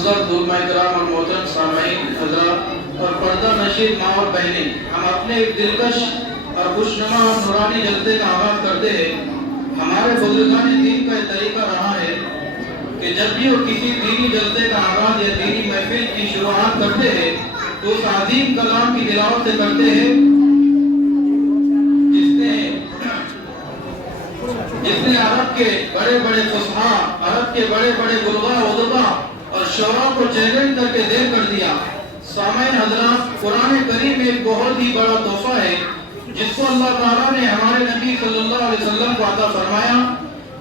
मुअज़्ज़ज़ दुल्मा इकराम और मोहतरम सामईन हज़रात और पर्दा नशीर माँ और बहनें, हम अपने एक दिलकश और खुशनुमा और नूरानी जलसे का आगाज़ करते हैं। हमारे बुजुर्गान दीन का तरीका रहा है कि जब भी वो किसी दीनी जलसे का आगाज़ या दीनी महफिल की शुरुआत करते हैं तो उस अज़ीम कलाम की तिलावत से करते हैं जिसने अरब के बड़े बड़े फुसहा, अरब के बड़े बड़े बुलगा उदबा और शोरा को चैलेंज करके देर कर दिया। सामईन हज़रात, कुरान करीम एक बहुत ही बड़ा तोहफा है जिसको अल्लाह ताला ने हमारे नबी सल्लल्लाहु अलैहि वसल्लम को अता फरमाया,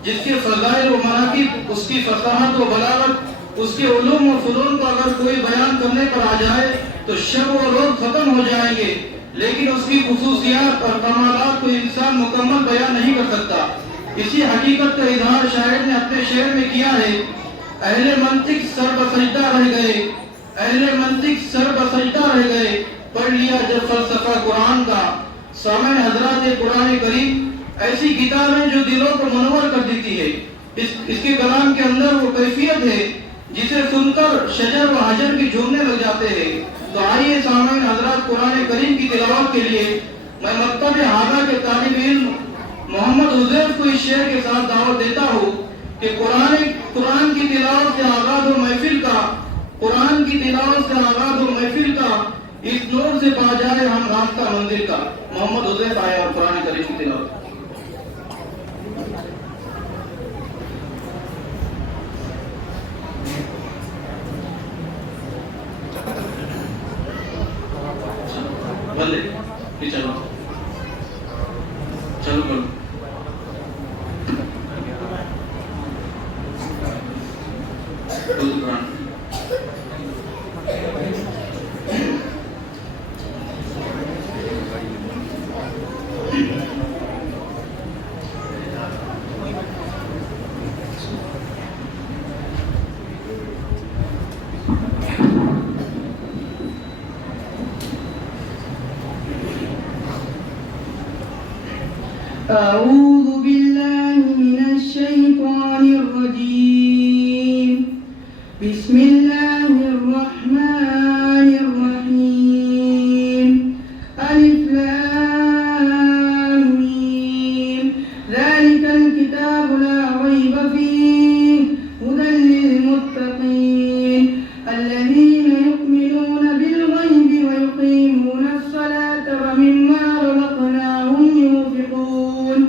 जिसके फज़ाइल व मनाक़िब, उसकी फसाहत व बलागत, उसके उलूम व फ़ुनून को अगर कोई बयान करने पर आ जाए तो शब व रोज़ खत्म हो जाएंगे, लेकिन उसकी खुसूसियात और कमालात को इंसान मुकम्मल बयान नहीं कर सकता। इसी हकीकत का इजहार शायर ने अपने शेर में किया है। अहले मंतिक सर बसजदा रह गए, अहले मंतिक सर बसजदा रह गए, पढ़ लिया जब फलसफा कुरान का। सामईन हज़रात, कुरान करीम ऐसी किताब है जो दिलों को मुनव्वर कर देती है। इसके कलाम के अंदर वो कैफियत है जिसे सुनकर शजर व हजर भी झूमने लग जाते हैं। तो आइए सामईन हज़रात, कुरान करीम की तिलावत के लिए मैं मकतब हादा के तालिब इल्म मोहम्मद हुज़ैफ को इस शेर के साथ दावत देता हूँ कि कुरान की तिलावत से आगाज़ हो महफिल का, कुरान की तिलावत से आगाज़ हो महफिल का, इस नूर से पा जाए हम रास्ता मंदिर का। मोहम्मद हुज़ैफ आए और कुरान करीम की तिलावत। भले चलो चलो बोलो। أعوذ بالله من الشيطان الرجيم. بسم الله الرحمن الرحيم. ألف لام ميم. ذلك الكتاب لا ريب فيه هدى للمتقين الذين يؤمنون بالغيب ويقيمون الصلاة ومما رزقناهم ينفقون.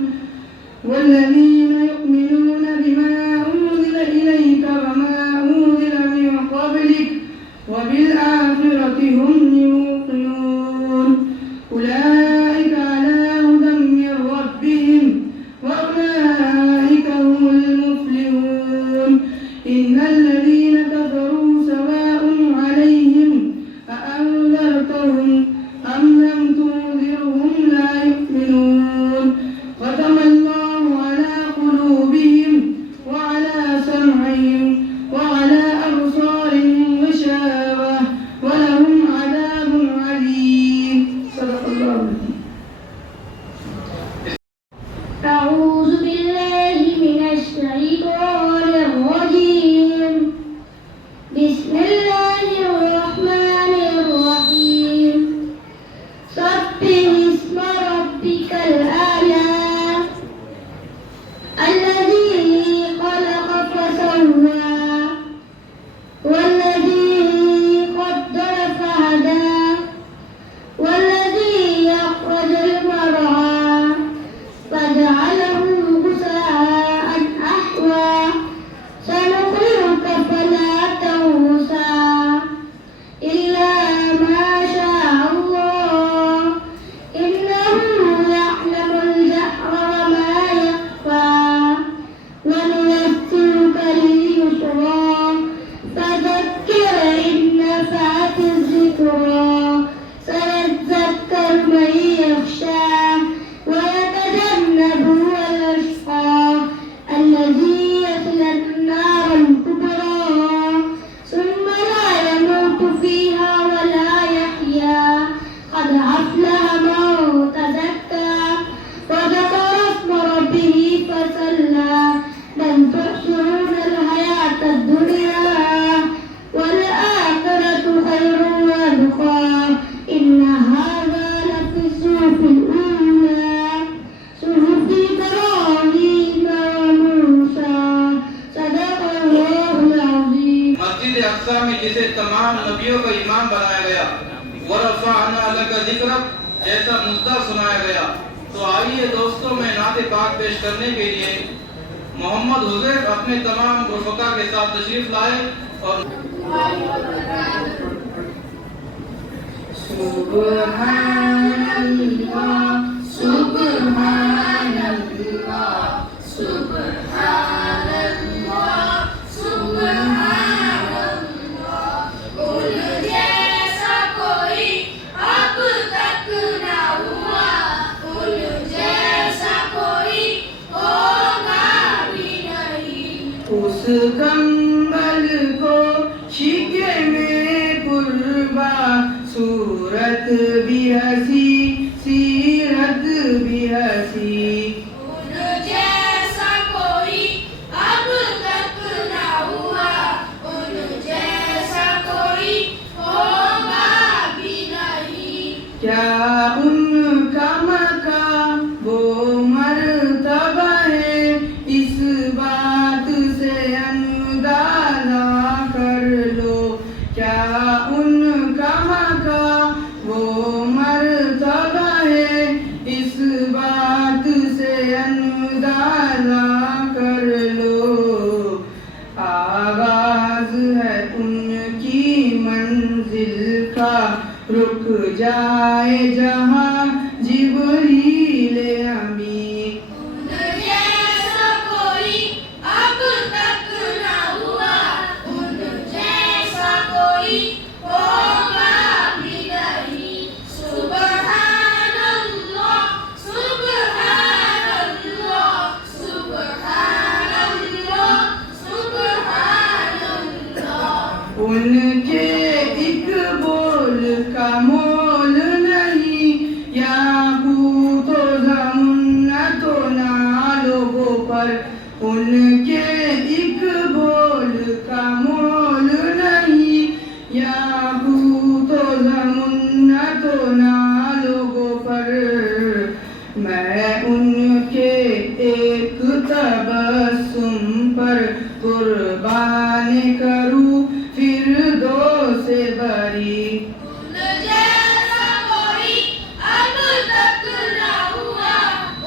जिसे तमाम नबियों का इमाम बनाया गया, वरफ़अना लका ज़िक्रक जैसा मुद्दा सुनाया गया। तो आइए दोस्तों, मैं नात पाक पेश करने के लिए मोहम्मद हुज़ैफ अपने तमाम रफ़क़ा के साथ तशरीफ लाए और सुब्हानल्लाह सुब्हानल्लाह सुब्हानल्लाह सुब्हानल्लाह उन जैसा कोई अब तक ना हुआ, उन जैसा कोई होगा भी नहीं। उस कंबल को शीके में कुर्बा, सूरत भी हसी सीरत भी हसी। उन जैसा कोई अब तक ना हुआ, उन जैसा कोई होगा भी नहीं। क्या उनका मकाम वो मर्तबा है, इस बात से अंदाज़ा कर लो। क्या उनका मकाम वो मर्तबा है, इस बात से अंदाज़ा कर लो। आगाज़ है उनकी मंजिल का, रुक जाए जहाँ जिब्रील अमीन। उन जैसा कोई अब तक ना हुआ, उन जैसा कोई होगा भी नहीं। सुब्हानल्लाह सुब्हानल्लाह सुब्हानल्लाह सुब्हानल्लाह। उनके एक बोल का मोल नहीं, याकूत तो ज़मुन्ना तो ना लोगों पर। उनके एक बोल का मोल नहीं, याकूत तो ज़मुन्ना तो ना लोगों पर। मैं उनके एक तबस्सुम पर कुर्बान करूं फिरदौस से बरी। उन जैसा कोई अब तक ना हुआ,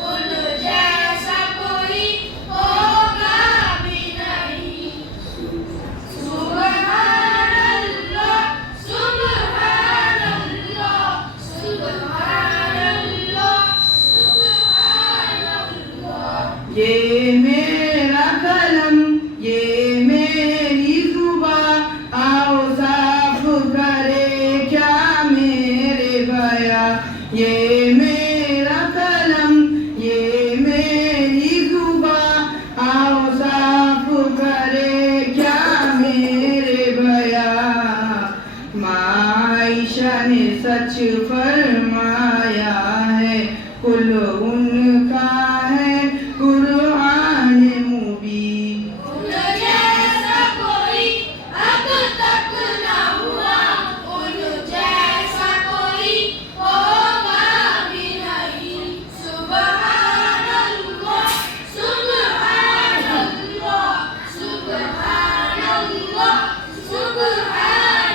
उन जैसा कोई होगा भी नहीं। सुब्हानल्लाह सुब्हानल्लाह सुब्हानल्लाह सुब्हानल्लाह। ये मेरा कलम, ये मेरी जुबान, आओ साफ करे क्या मेरे बया। ये मेरा कलम, ये मेरी जुबान, आओ साफ करे क्या मेरे बया। माइशा ने सच फरमाया है, कुल उनका है कुरान मुबीन। उन जैसा कोई अब तक ना हुआ, उन जैसा कोई होगा भी नहीं। सुब्हानल्लाह सुब्हानल्लाह सुब्हानल्लाह सुब्हानल्लाह।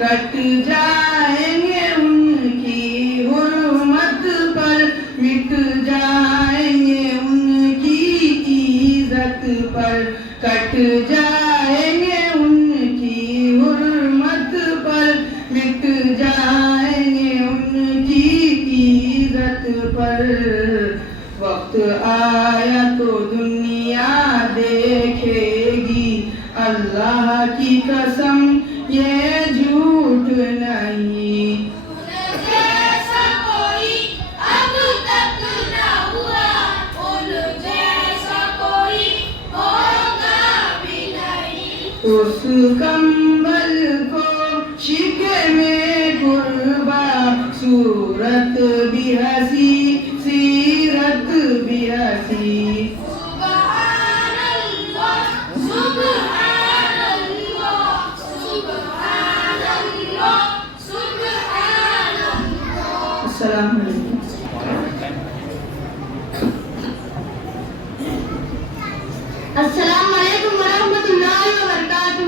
कट जाएंगे उनकी हुर्मत पर, मिट जाएंगे उनकी इज्जत पर। कट जाएंगे उनकी हुर्मत पर, मिट जाएंगे उनकी इज्जत पर। वक्त आया तो दुनिया देखेगी, अल्लाह की कसम ये झूठ नहीं। उन जैसा कोई अब तक ना हुआ, उन जैसा कोई होगा भी नहीं। उस कंबल को शिके में कुर्बा, सूरत भी हसी सीरत भी हसी। सुब्हानल्लाह सुब्हानल्लाह सुब्हानल्लाह सुब्हानल्लाह। अस्सलाम वालेकुम। अस्सलाम वालेकुम वरहमतुल्लाहि व बरकातुहू।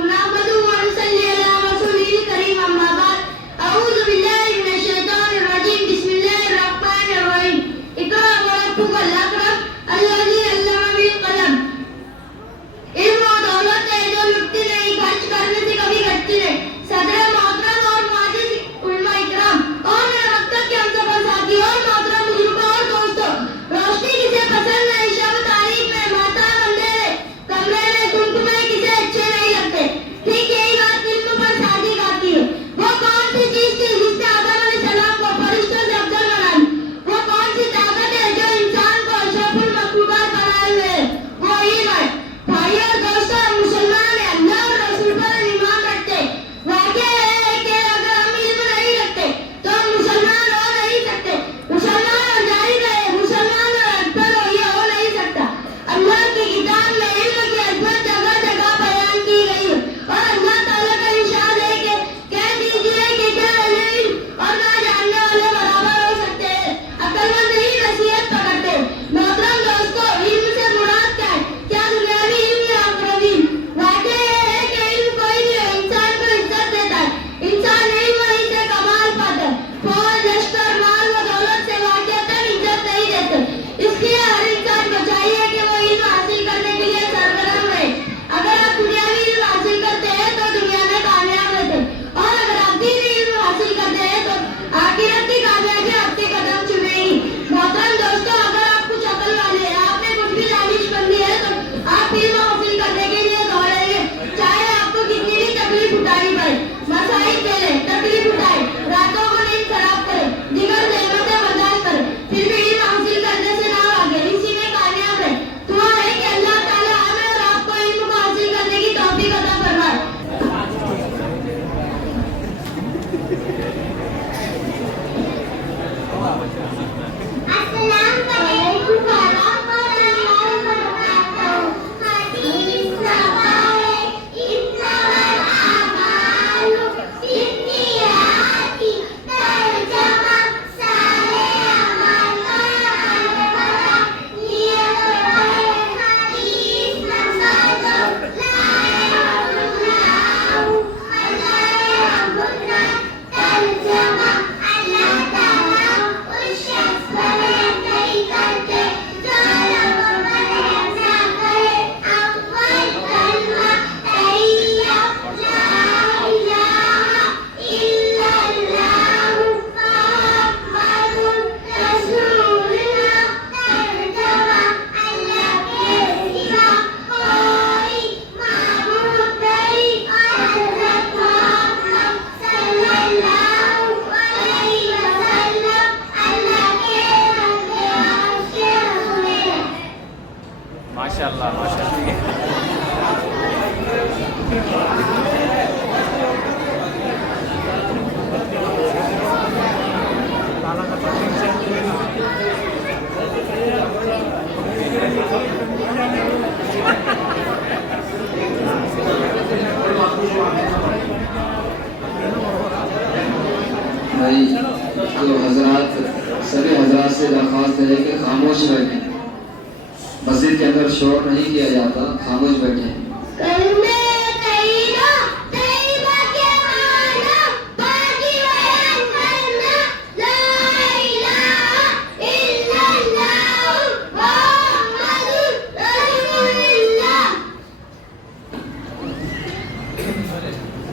किस्मत जगह जगह बयान की गई है और अल्लाह ताला का इरशाद है कि कह दीजिए कि क्या इल्म और ना जानने वाले बराबर हो सकते हैं। अक्लमंद ही नसीहत पकड़ते। मोहतरम दोस्तों, इल्म से मुराद क्या है? क्या दुनियावी इल्म या उखरवी? वाक़या यह है कि इल्म कोई भी इंसान को इज्जत देता है। इंसान नहीं वहीं से कमाल पाता है। फौज, लश्कर, माल व दौलत से वाक़ियतन इज्जत नहीं देते। इसलिए हर इंसान को चाहिए कि वो इल्म हासिल करने के लिए सरगर्म रहे। अगर आप दुनियावी इल्म हासिल करते हैं तो दुनिया में कामयाब रहते हैं और अगर आप दीनी इल्म हासिल करते हैं तो आखिरत की कामयाबी आपके कदम चुमेगी। मोहतरम दोस्तों, अगर आप कुछ अकल वाले हैं, आपने कुछ भी दानिश बंदी है तो आप इल्म हासिल करने के लिए दौड़ेंगे, चाहे आपको कितनी भी तकलीफ उठानी पड़े। मसाइल झेलें, तकलीफ उठाए, रातों को नींद खराब करें, दिगर नेमतें बर्दाश्त करें, फिर भी इल्म हासिल करने से ना भागे, इसी में कामयाब है। दुआ है कि अल्लाह ताला हमें और आपको इल्म को हासिल करने की तौफीक अता फरमाए। अस्सलाम वालेकुम वरहमतुल्लाहि वबरकातुहू। हदीस नबाए इन्नमल आमालु बिन्नियाति तर्जमा सारे अमल का नियत है। हदीस नंबर 2 तर्जमा अल्लाह ताला उस शख्स पर रहम नहीं करते जो लोगों पर रहम ना करे। अव्वल कलमा तहिया ला इलाहा इल्लल्लाहु मुहम्मदुर रसूलुल्लाह। तर्जमा अल्लाह के सिवा कोई माबूद नहीं और हज़रत मोहम्मद सल्लल्लाहु अलैहि वसल्लम अल्लाह के बंदे और उसके रसूल हैं। माशाल्लाह माशाल्लाह। भाई तो हजरात, सभी हजरात से दरख्वास्त है कि खामोश बैठें। मस्जिद के अंदर शोर नहीं किया जाता, खामोश बैठें। कलमे तैयबा तैयबा के माना बाकी बयान करना ला इलाहा इल्लल्लाह मुहम्मदुर रसूलुल्लाह।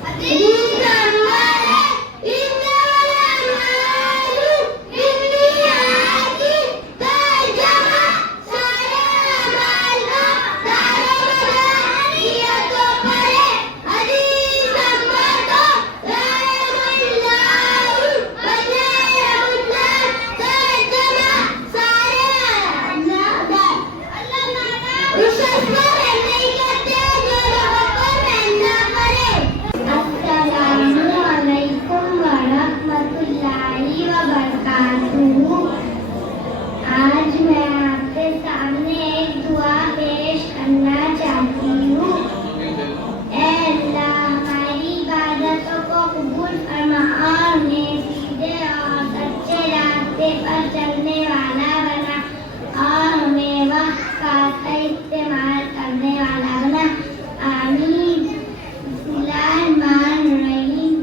हदीस नंबर इन्नमल आमालु बिन्नियाति तर्जमा सारे अमल का नियत पड़े। हदीस नंबर 2 तर्जमा सारे उस शख्स पर रहम नहीं करते जो लोगों पर रहम ना करे। अस्सलामु अलैकुम वरहमतुल्लाहि वबरकातुहू। आज मैं आपके सामने एक दुआ पेश करना चाहती हूँ। ऐ अल्लाह, हमारी इबादतों को कबूल फरमा और हमें सीधे और सच्चे रास्ते पर चलने वाला बना और हमें वक्त का सही इस्तेमाल करने वाला बना। आमीन। बिस्मिल्लाहिर्रहमानिर्रहीम।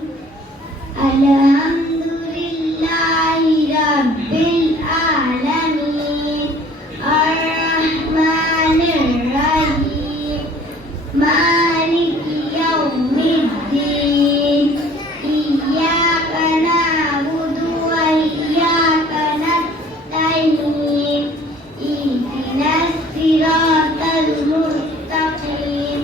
अल्हम्दुलिल्लाहि रब्बिल आलमीन अर्रहमानिर्रहीम मालिकी यौमिद्दीन। इय्याका नअबुदु व इय्याका नस्तईन। इहदिनस सिरातल मुस्तकीम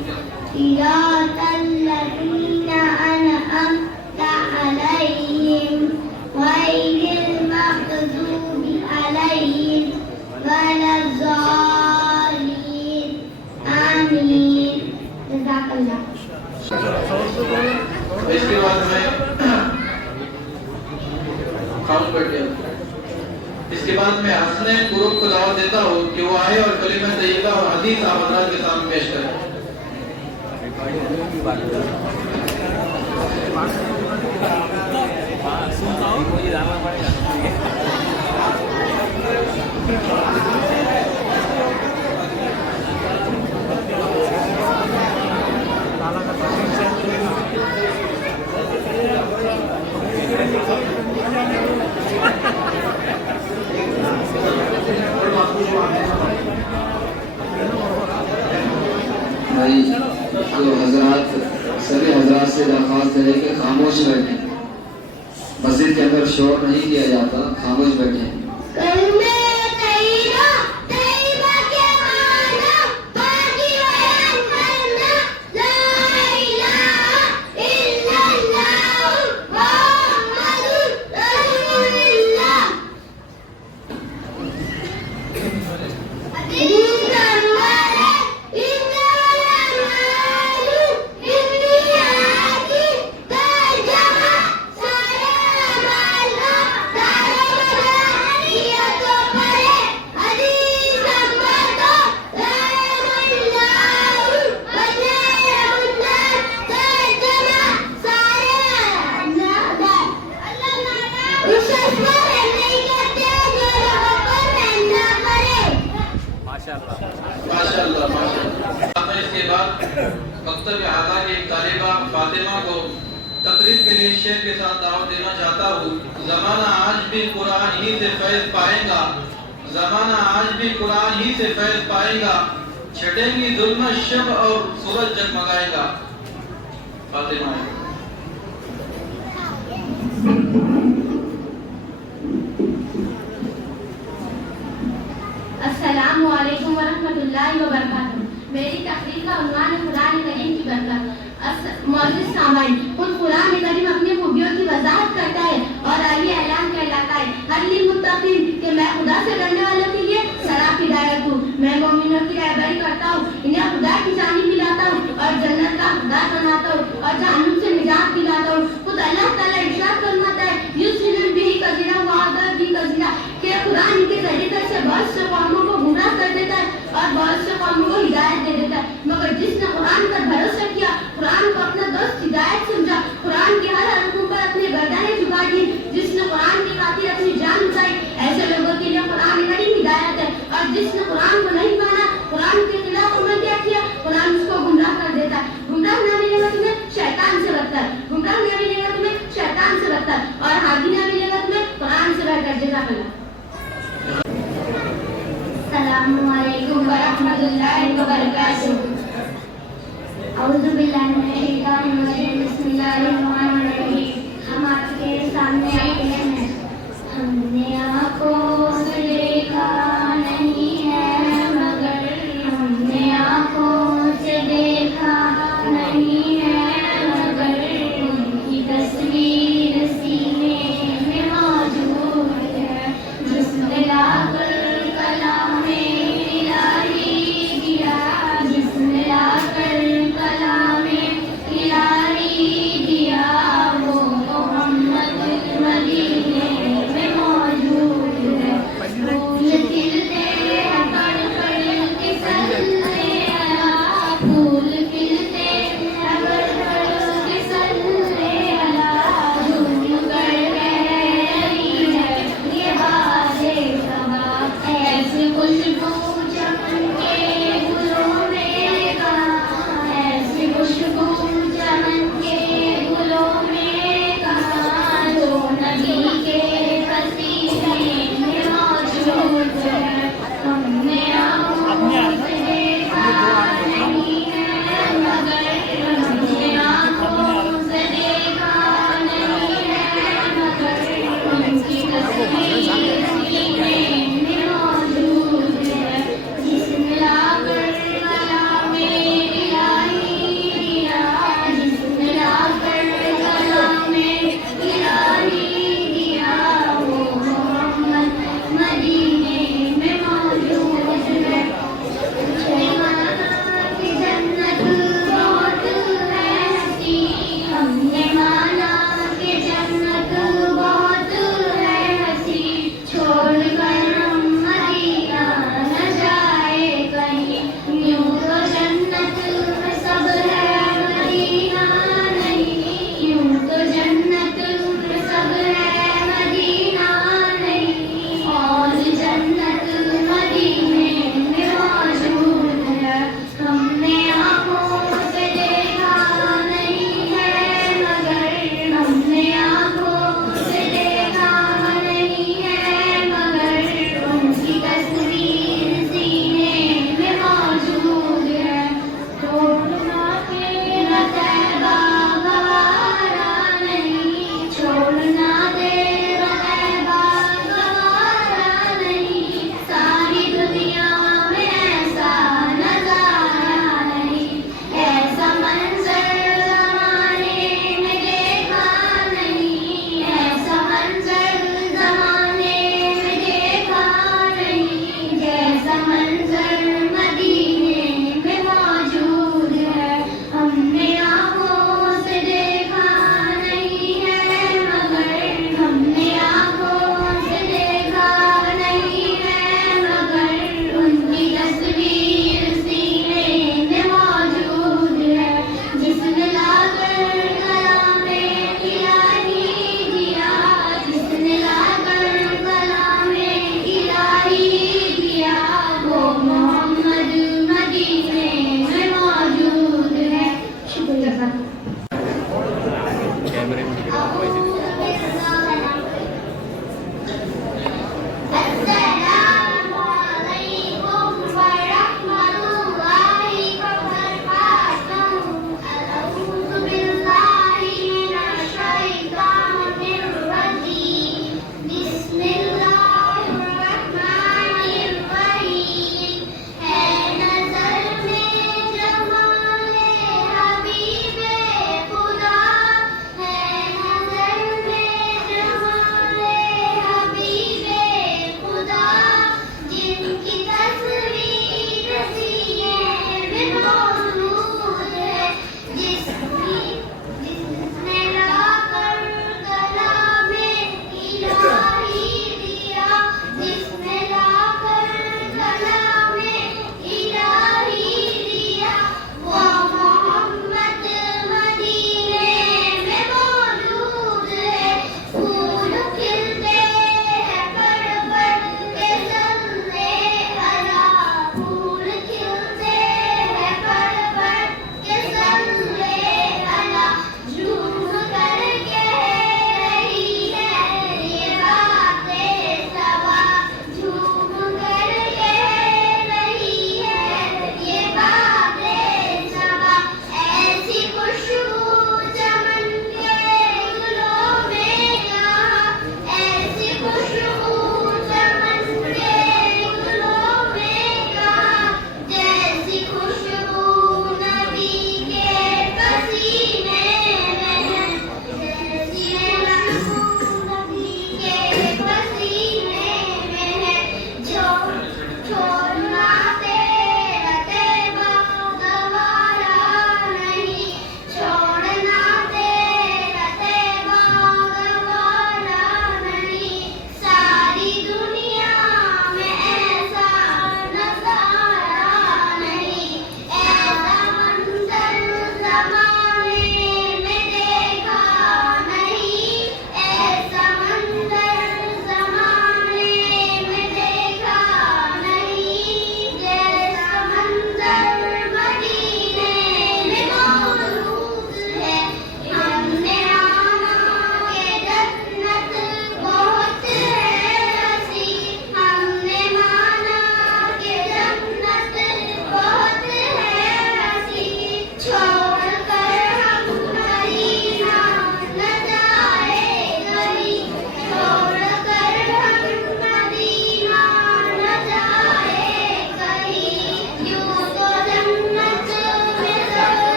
सिरातल लज़ीना अनअमता अलैहिम गैरिल मग़ज़ूबि अलैहिम वलज़्ज़ालिन। आमीन। जज़ाकल्लाह। इसके बाद मैं इसके बाद मैं हसनैन ग्रुप को दावत देता हूँ कि वो आए और कलिमा तैयबा और हदीस आप हज़रात के सामने पेश करें। मुझे जाना पड़ेगा। भाई तो हजरात सभी हजरात से दरख्वास्त है कि खामोश बैठे, मस्जिद के अंदर शोर नहीं किया जाता, खामोश बैठे। कलमे तैयबा तैयबा के माना बाकी बयान करना ला इलाहा इल्लल्लाह मुहम्मदुर रसूलुल्लाह। माशाअल्लाह माशाअल्लाह। मैं इसके बाद मकतब आला की एक तालिबा फातिमा को तकरीर के लिए शेर के साथ दावत देना चाहता हूँ। जमाना आज भी कुरान ही से फैज पाएगा, जमाना आज भी कुरान ही से फैज पाएगा, छटेंगी जुल्मत शब और सूरज जगमगाएगा। फातिमा अस्सलामु अलैकुम वरहमतुल्लाहि वबरकातुहू। मेरी तकरीर का उन्वान है कुरान करीम की बरकत। मौजूद सामाइन, उन कुरान करीम अपनी खूबियों की वजाहत करता है और आगे ऐलान कहलाता है हर लिल मुत्तकीन कि मैं खुदा से डरने वालों के लिए सराफ हिदायत हूँ। मैं मोमिनों की रहबरी करता हूँ, इन्हें खुदा की जानिब मिलाता हूँ और जन्नत का खुदा बनाता हूँ और जहन्नुम से निजात दिलाता हूँ। खुद अल्लाह ताला इरशाद फरमाता है युस्लिम बिही कसीरा व अदर बिही कसीरा, कि कुरान के तरीके से बहुत से कौमों को गुमराह कर देता है और बहुत से कौमों को हिदायत दे देता है। मगर जिसने कुरान पर भरोसा किया, कुरान को अपना दोस्त हिदायत समझा, कुरान के हर हरकत पर अपनी गर्दनें झुका दी, जिसने कुरान की खातिर अपनी जान बचाई, ऐसे लोगों के लिए कुरान करीम हिदायत है। और जिसने कुरान को नहीं माना, कुरान के खिलाफ अमल किया, कुरान उसको गुमराह कर देता है। गुमराह न मिलेगा तुम्हें शैतान से बदतर, गुमराह न मिलेगा तुम्हें शैतान से बदतर, और हादी न मिलेगा तुम्हें कुरान से बदतर। जज़ाकल्लाह। अस्सलामु अलैकुम वरहमतुल्लाहि वबरकातुहू। औज़ु बिल्लाहि मिनश शैतानिर रजीम। बिस्मिल्लाहिर्रहमानिर्रहीम। हम आपके सामने आते हैं। हमने आँखों से देखा नहीं है मगर, हमने आँखों से देखा नहीं है मगर, उनकी तस्वीर सीने में मौजूद है। जिसने लाकर कलामे इलाही दिया, जिसने लाकर कलामे इलाही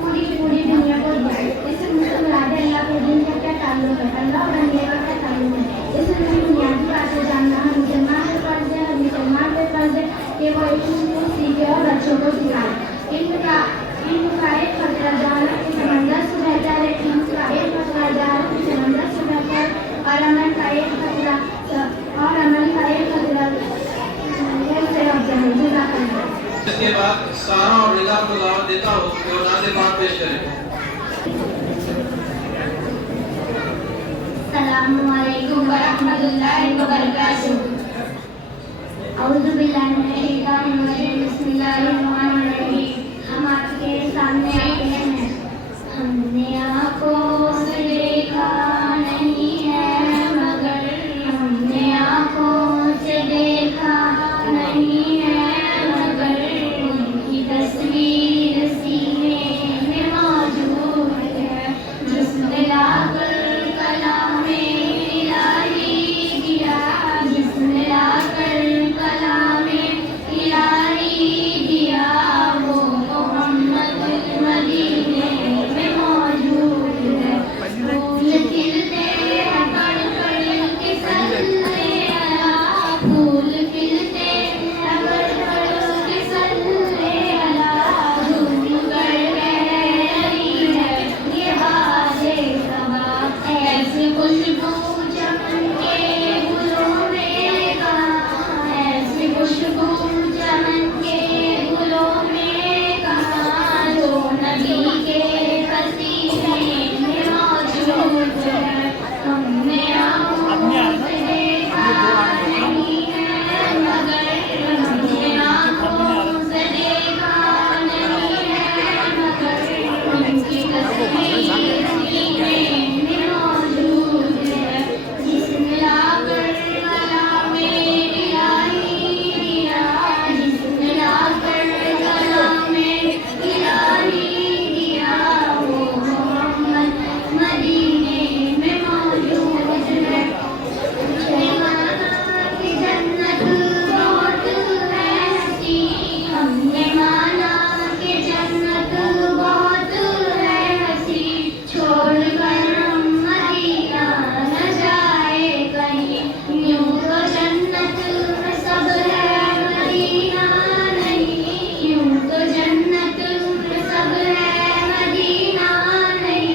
पूरी पूरी दुनिया को दिया। इससे मुझे मुराद है अल्लाह के दिन का क्या ताल्लुक है, अल्लाह और अंधेरे का क्या ताल्लुक है। इससे मुझे बुनियादी बातें जानना है। मुसलमान पे फर्ज है, मुसलमान पे फर्ज है कि वो इल्म को सीखे और बच्चों को सिखाए। इल्म का एक खतरा जहालत के समंदर से बहता है, इल्म का एक खतरा जहालत के समंदर से बहता है, और अमल का एक खतरा से अफजल है। जज़ाकल्लाह। इसके बाद सारा और रिदा को दावत देता हूँ कि वो नाज़े पाक पेश करें। अस्सलामुअलैकुम वरहमतुल्लाहि वबरकातुहू। औज़ु बिल्लाहि मिनश शैतानिर रजीम। बिस्मिल्लाहिर्रहमानिर्रहीम। हम आपके सामने आते हैं। हमने आँखों से देखा नहीं है मगर, हमने आँखों से देखा नहीं है मगर, उनकी तस्वीर सीने में मौजूद है। जिसने लाकर कलामे इलाही दिया, जिसने लाकर कलामे इलाही दिया, वो मोहम्मद मदीने में मौजूद है। फूल खिलते हैं पढ़ पढ़ के सल्ले अला, फूल खिलते हैं पढ़ पढ़ के सल्ले अला, धूम गढ़ रही है ये बाजे सबा। ऐसी खुशबू चमन के गुलों में कहाँ, ऐसी खुशबू चमन के गुलों में कहाँ, जो नबी के पसीने में मौजूद है। हमने आँखों से देखा नहीं है मगर, हमने आँखों से देखा नहीं है मगर, उनकी तस्वीर सीने में मौजूद है। जिसने लाकर कलामे इलाही दिया, जिसने लाकर कलामे इलाही दिया, वो मोहम्मद मदीने में मौजूद है। हमने माना कि जन्नत बहुत है हसी, हमने माना कि जन्नत बहुत है हसी, छोड़कर हम मदीना न जाए कहीं। यूं तो जन्नत में सब है मदीना नहीं, यूं तो जन्नत में सब है मदीना नहीं,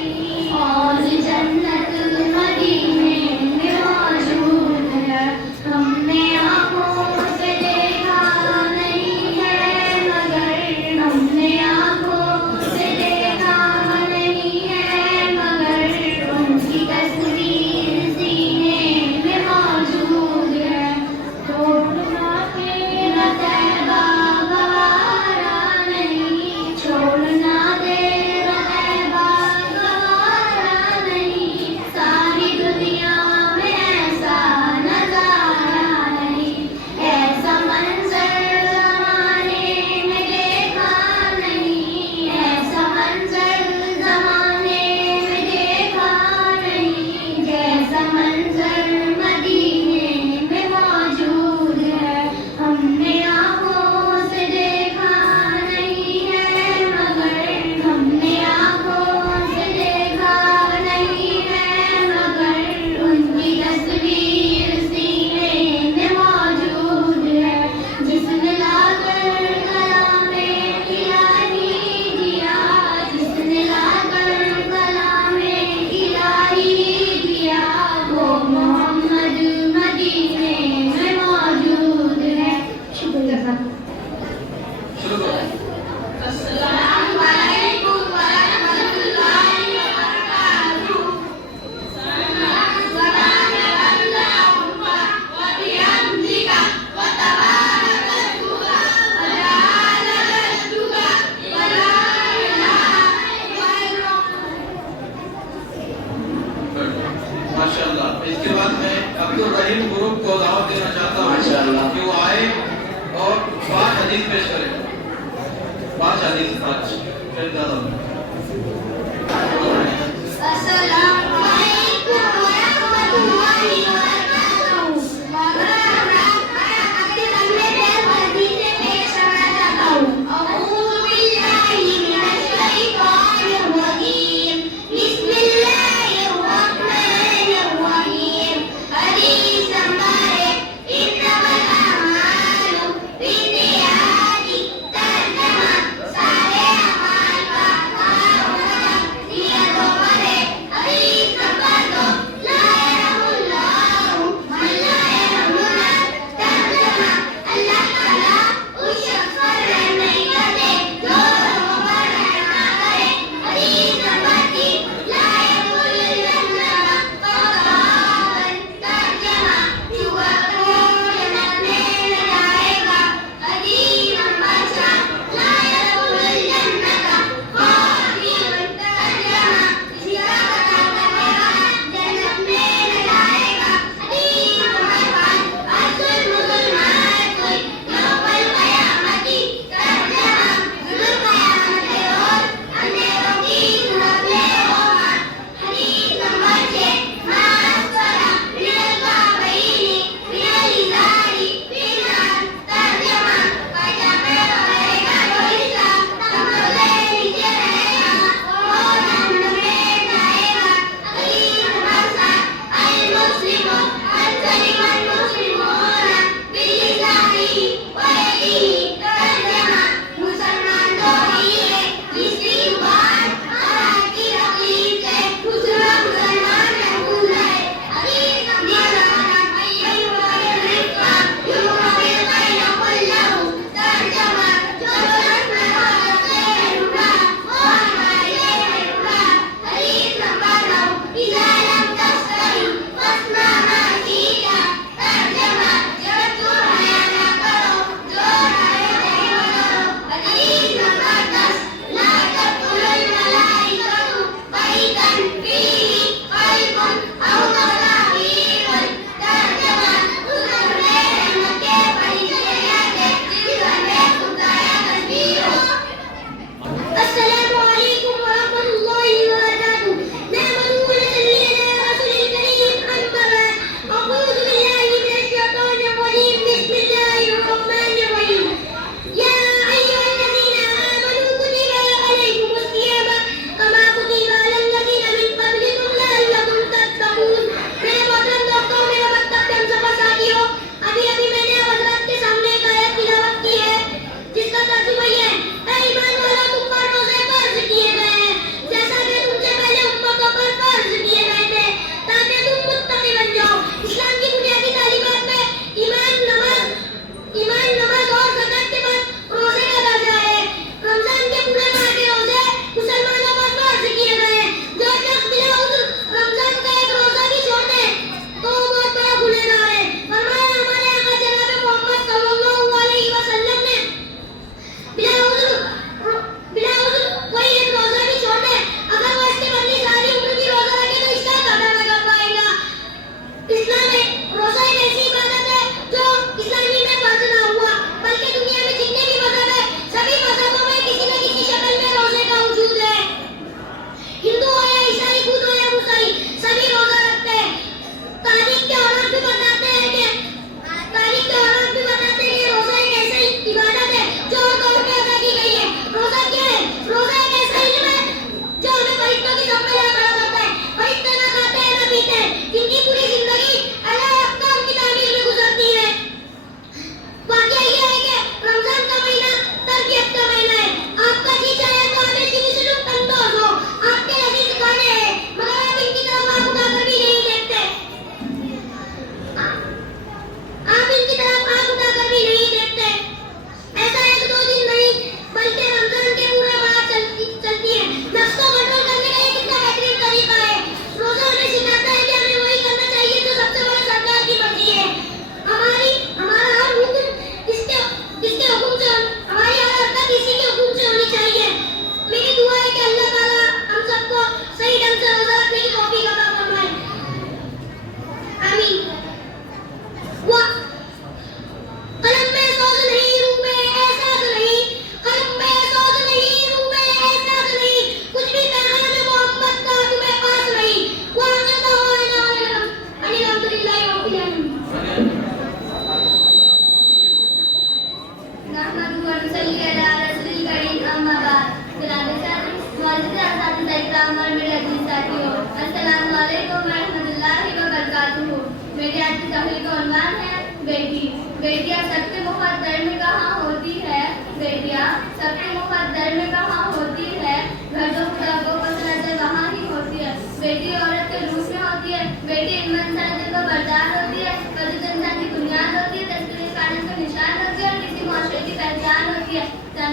और जन्नत मदीने में मौजूद है। हमने आँखों से देखा नहीं है मगर, हमने आँखों से देखा नहीं है मगर, उनकी तस्वीर सीने में मौजूद है। छोड़ना तेरा तैबा गवारा नहीं, छोड़ना तेरा तैबा गवारा नहीं, सारी दुनिया में ऐसा नजारा नहीं, ऐसा मंजर ज़माने में देखा नहीं, ऐसा मंजर ज़माने में देखा नहीं, जैसा मंजर मदीने में मौजूद है। हमने आँखों से देखा नहीं है मगर, हमने आँखों से देखा नहीं है मगर, उनकी तस्वीर सीने में मौजूद है। जिसने लाकर कलामे इलाही दिया, जिसने लाकर कलामे इलाही दिया, वो मोहम्मद मदीने में मौजूद है। शुक्रिया। शुरू करो। अस्सलामु अलैकुम वरहमतुल्लाहि वबरकातुहू। सुब्हानकल्लाहुम्मा व बिहम्दिका व तबारक अस्मुका व तआला जद्दुका व ला इलाहा माशाअल्लाह। इसके बाद मैं अब्दुल रहीम ग्रुप को दावत देना चाहता हूँ माशाअल्लाह। कि वो आए और 5 हदीस पेश करें। 5 हदीस 5 फिर दादा। अस्सलामु अलैकुम वरहमतुल्लाहि वबरकातुहू। मैं अपने सामने 10 हदीसें पेश करना चाहता हूँ। ونصلي على رسول الكريم أما بعد मेरी आज की तहरीर का उन्वान है बेटी। बेटियां सबके मुकद्दर में कहाँ होती है, बेटियां सबके मुकद्दर में कहाँ होती है, घर जो खुदा को पसंद है वहाँ ही होती है। बेटी औरत के रूप में होती है, बेटी इल्म इंसान का बरदार होती है, वजूद इंसान की बुनियाद होती है, तस्वीर कानून का निशान होती है और किसी मुआशरे की पहचान होती है। जब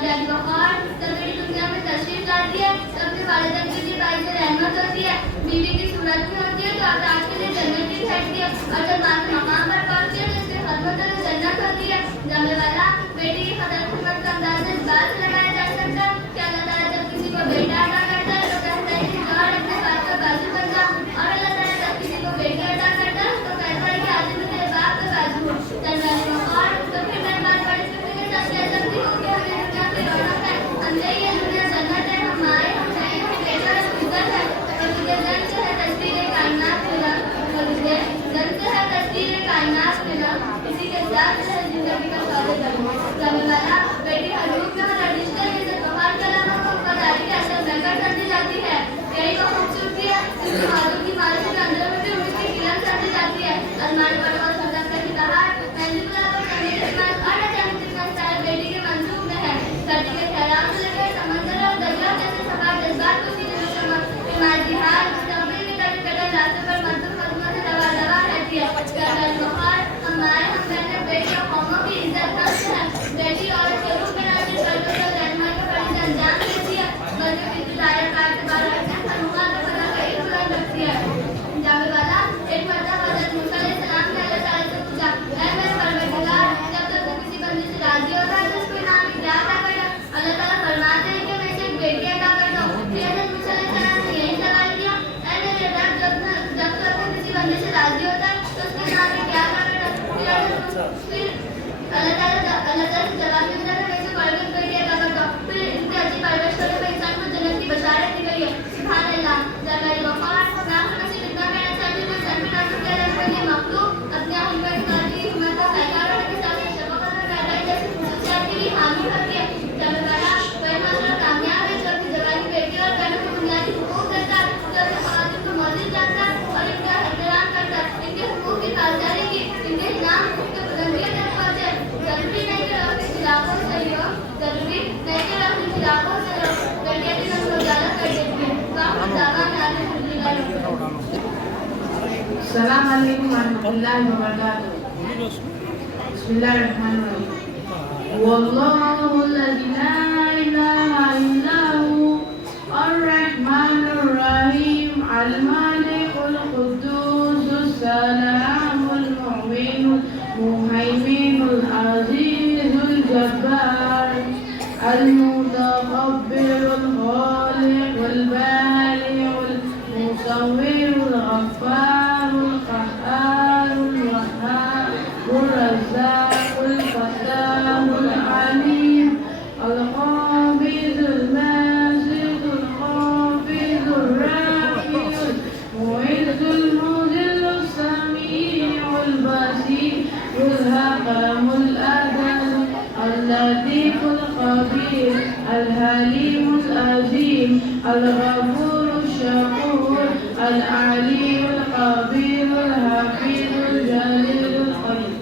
बड़ी दुनिया में तशरीफ लाती है तब से वालिदैन के लिए बाइज़ रहमत होती है, बीवी की सूरत में होती है तो आज के लिए जन्नत की बैठती है और जब माँ के मकाम पर पहुंचती है तो इसके खदमत में जन्नत होती है। जाने वाला बेटी की कदर खिदमत का अंदाज़ा इस बात से लगाया जा सकता है कि अल्लाह ताला जब किसी को बेटा अता करता है तो कहता है कि जाओ अपने बाप का बाजू बन जा, और अल्लाह ताला जब किसी को बेटी अता करता है तो कहता है कि आज मैं तेरे बाप का बाजू हूँ। जनवाने मौका तो फिर मैं बात बड़ी फिक्र के साथ कह सकती हूँ कि हमें दुनिया की रौनक है, अंदर ये दुनिया जन्नत है, हम आए हम जाए हम बेटा है शुक्र है और तुझे जन से है तस्वीर कायनात मिला, और तुझे जन से है तस्वीर कायनात मिला, इसी के साथ है जिंदगी का सौदा करूँ। जाने वाला बेटी हर रूप में हर रिश्ते में से बाहर के अलावा को वफादारी के असर महंगा करती जाती है। यही वो खूबसूरती है जिसकी मालूम की मालूम के अंदर में भी उनकी किरण करती जाती है। अलमारी पर और सदक का किताब महंगी गुलाब और कमी के पास और अचानक जितना सारा बेटी के मंसूब में है। सर्दी के ठहराव से लेकर समंदर और दरिया जैसे सफार जज्बात को सीधे मुसलमान इमारती हाल मुस्तकबिल में कभी कदम रास्ते पर मजदूर कदमों से दवा दवा रहती है। हम आए हम कहते बेटी और कौमों की इज्जत करते हैं। बेटी और के रूप में राज्य सर्दों को रहनुमाई का फर्ज अंजाम देती है, बल्कि किसी दायर कार से बाहर रखने फरमान का पता कई बुलंद रखती है। जावे वाला एक मर्तबा हज़रत मूसा अलैहिस्सलाम ने अल्लाह ताला से पूछा, ऐ मेरे परवरदिगार, जब तक तू किसी बंदे से राजी होता है तो उसको इनाम में क्या अता करता? अल्लाह ताला फरमाते हैं कि मैं इसे एक बेटी अता करता हूँ। फिर हज़रत मूसा अलैहिस्सलाम ने यही सवाल किया, ऐ मेरे रब, जब तक तू किसी बंदे से राजी होता है तो उसके इनाम में क्या अता करता? फिर अल्लाह ताला से जवाब में मैं इसे परवरिश बेटी अता करता हूँ। फिर इतनी अच्छी परवरिश करने पर इंसान को जन्नत की बशारत दी गई है। सुभान अल्लाह। जब मेरी वफात मैं आपको नसीब इतना कहना चाहती हूँ कि जन्नत का शुक्र है कि ये मखलूक अपने हिम्मत करती है, हिम्मत का फैसला करने के साथ शफकत में पैदा जैसे खुसूसियात की भी हामी करती है। जब मेरा वही मसला कामयाब है जो अपनी जवानी बेटी और बहनों को बुनियादी हुकूक देता है, जो अपने ख़वातीन को मौजूद जानता है और इनका एहतराम करता है, इनके हुकूक की पासदारी की, इनके इनाम इनके बुलंदियों तक पहुँचे। जरूरी नहीं कि अपने खिलाफों से ही हो, जरूरी नहीं कि अपने खिलाफों से हो, बेटियां भी हम उजाला कर देती हैं। अस्सलाम वालेकुम वरहमतुल्लाहि वबरकातुहू। बिस्मिल्लाहिर्रहमानिर्रहीम। वल्लाहु लज़ी ला इलाहा इल्ला हु अर्रहमानुर रहीम अल मालिकुल कुद्दूसुस सलामुल मुमिनुल मुहैमिनुल अज़ीज़ुल जब्बार अल मुतकब्बिरुल खालिकुल बारिउल मुसव्विरुल गफ्फारुल क़ह्हारुल वहाबुर रज़्ज़ाक़ुल फ़त्ताहुल अलीम अल क़ाबिज़ुल बासितुल ख़ाफ़िज़ुर राफ़िउल मुइज़्ज़ुल मुज़िल्लुस समीउल बसीरुल हकीमुल अदल अल लतीफ़ुल ख़बीर अल हलीमुल अज़ीम अल गफ़ूरुश शकूर अल अलीयुल कबीरुल हफीज़ुल जलीलुल करीम।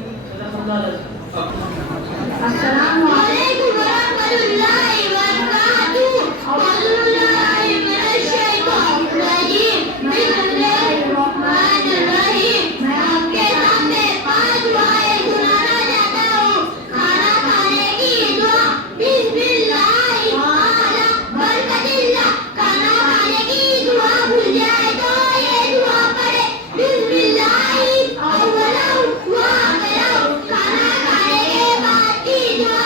अस्सलामु वालेकुम वरहमतुल्लाहि वबरकातुहू। औज़ुबिल्लाहि मिनश शैतानिर रजीम। बिस्मिल्लाहिर्रहमानिर्रहीम। मैं आपके सामने 5 दुआएं सुनाना चाहता हूँ। खाना खाने की दुआ, बिस्मिल्लाहि अला बरकतिल्लाह। खाना खाने की दुआ भूल जाए तो ये दुआ पढ़े, बिस्मिल्लाहि अव्वलहु व आखिरहु। खाना खाने के बाद की दुआ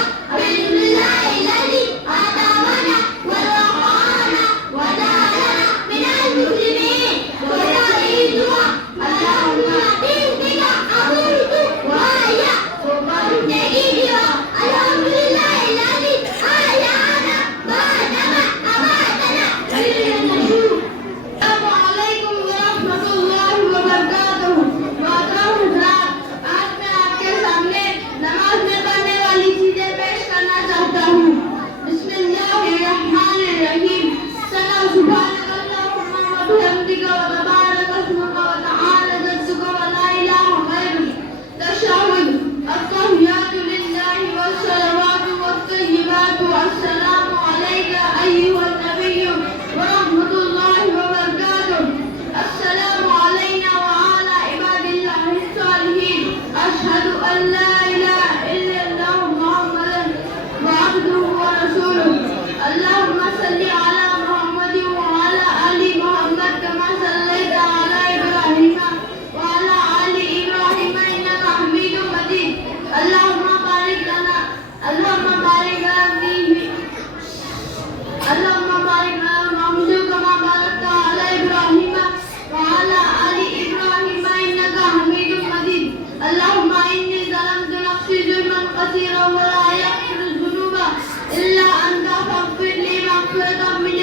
अल्लाहुम्मा सल्ली अला मुहम्मद व अला आलि मुहम्मद कमा सल्लैता अला इब्राहीम व अला आलि इब्राहीम इन्नका हमीदुम मजीद अल्लाहुम्मा बारिक लना अल्लाहुम्मा बारिक लना मुहम्मद कमा बारकता अला इब्राहीम व अला आलि इब्राहीम इन्नका हमीदुम मजीद अल्लाहुम्मा इन्नी ज़लमतु नफ्सी ज़ुल्मन कसीरा व ला यग़फिरु ज़ुनूबा इल्ला अंता फ़ग़फ़िर ली मग़फ़िरतम मिन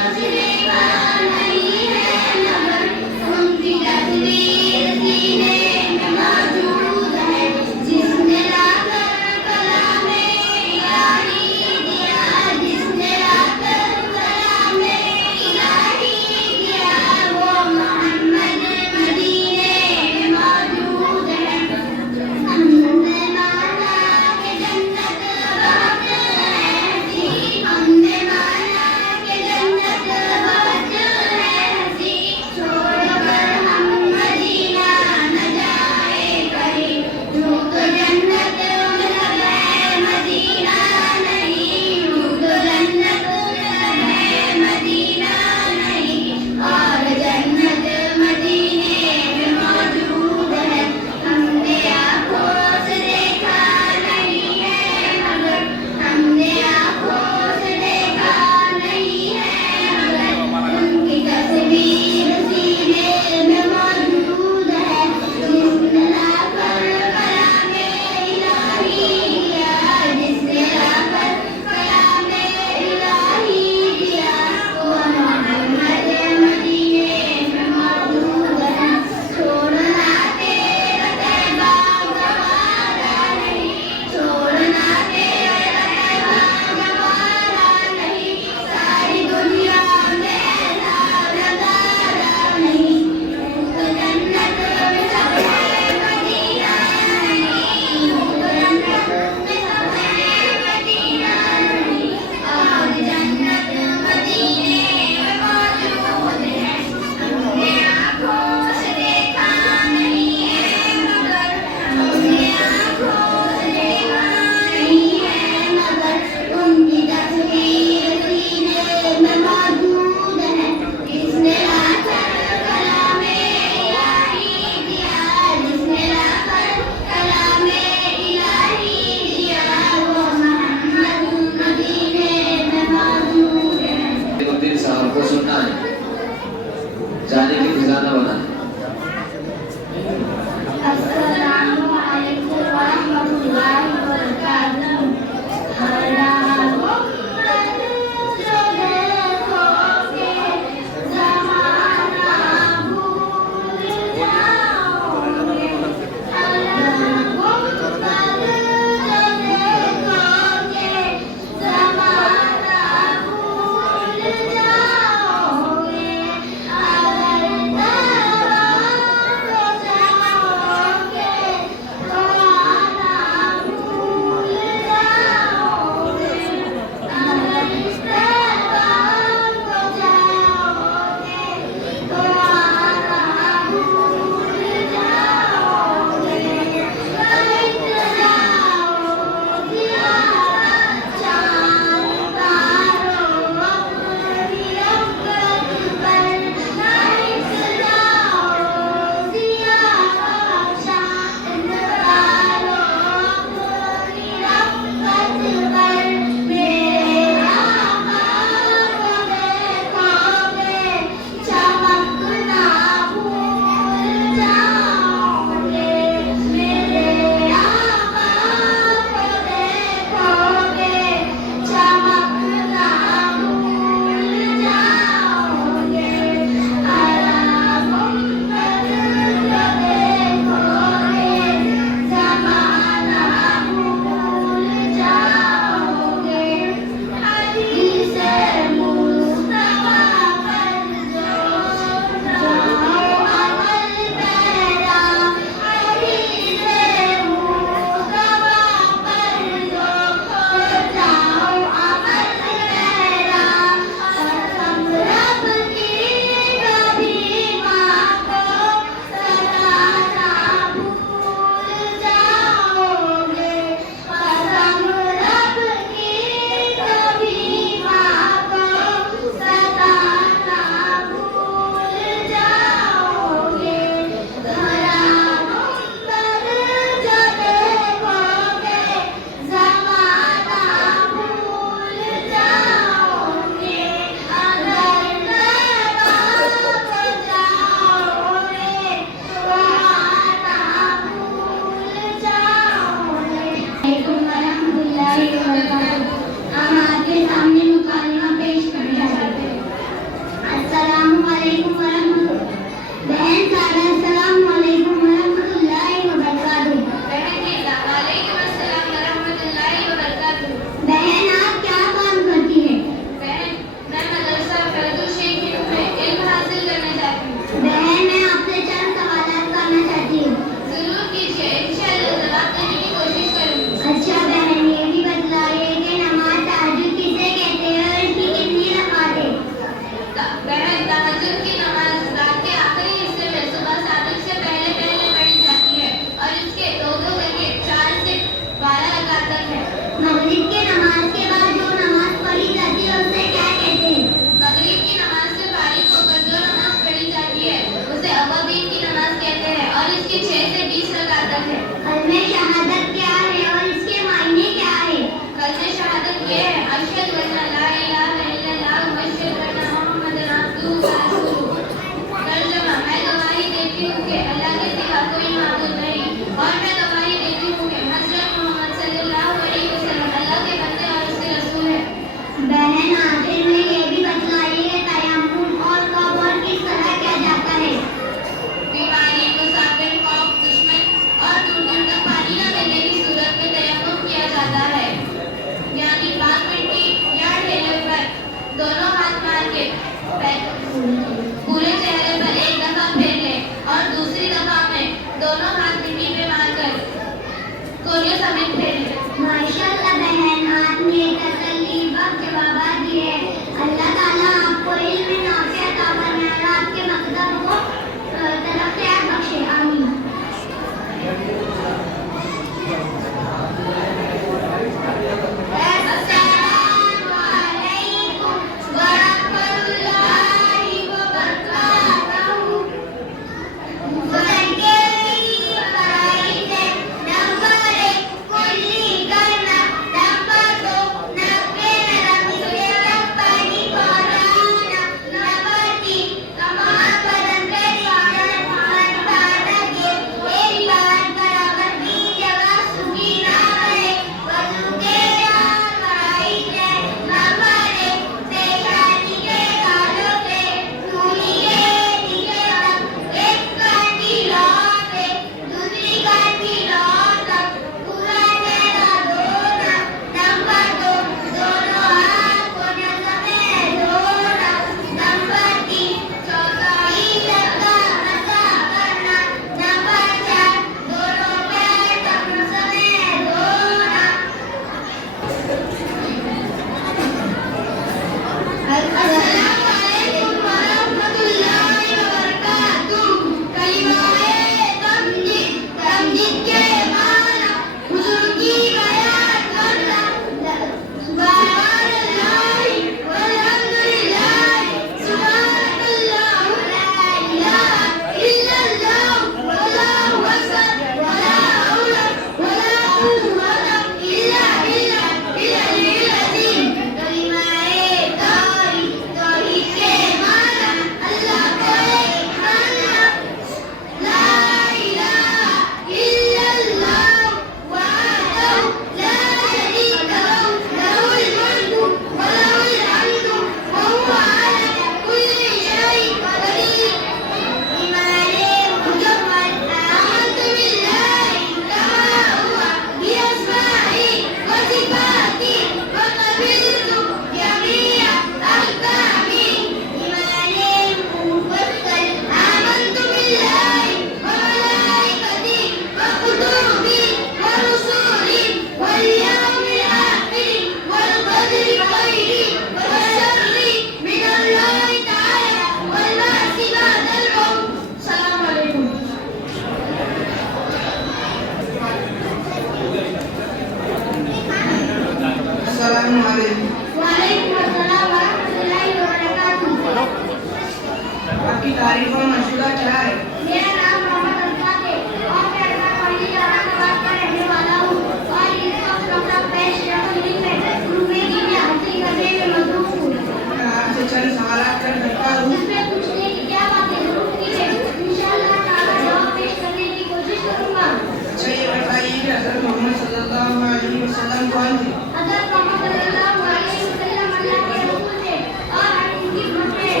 जबान कौन थी? हज़रत मोहम्मद सल्लल्लाहु अलैहि वसल्लम अल्लाह के रसूल थे और हम उनकी उम्मत हैं।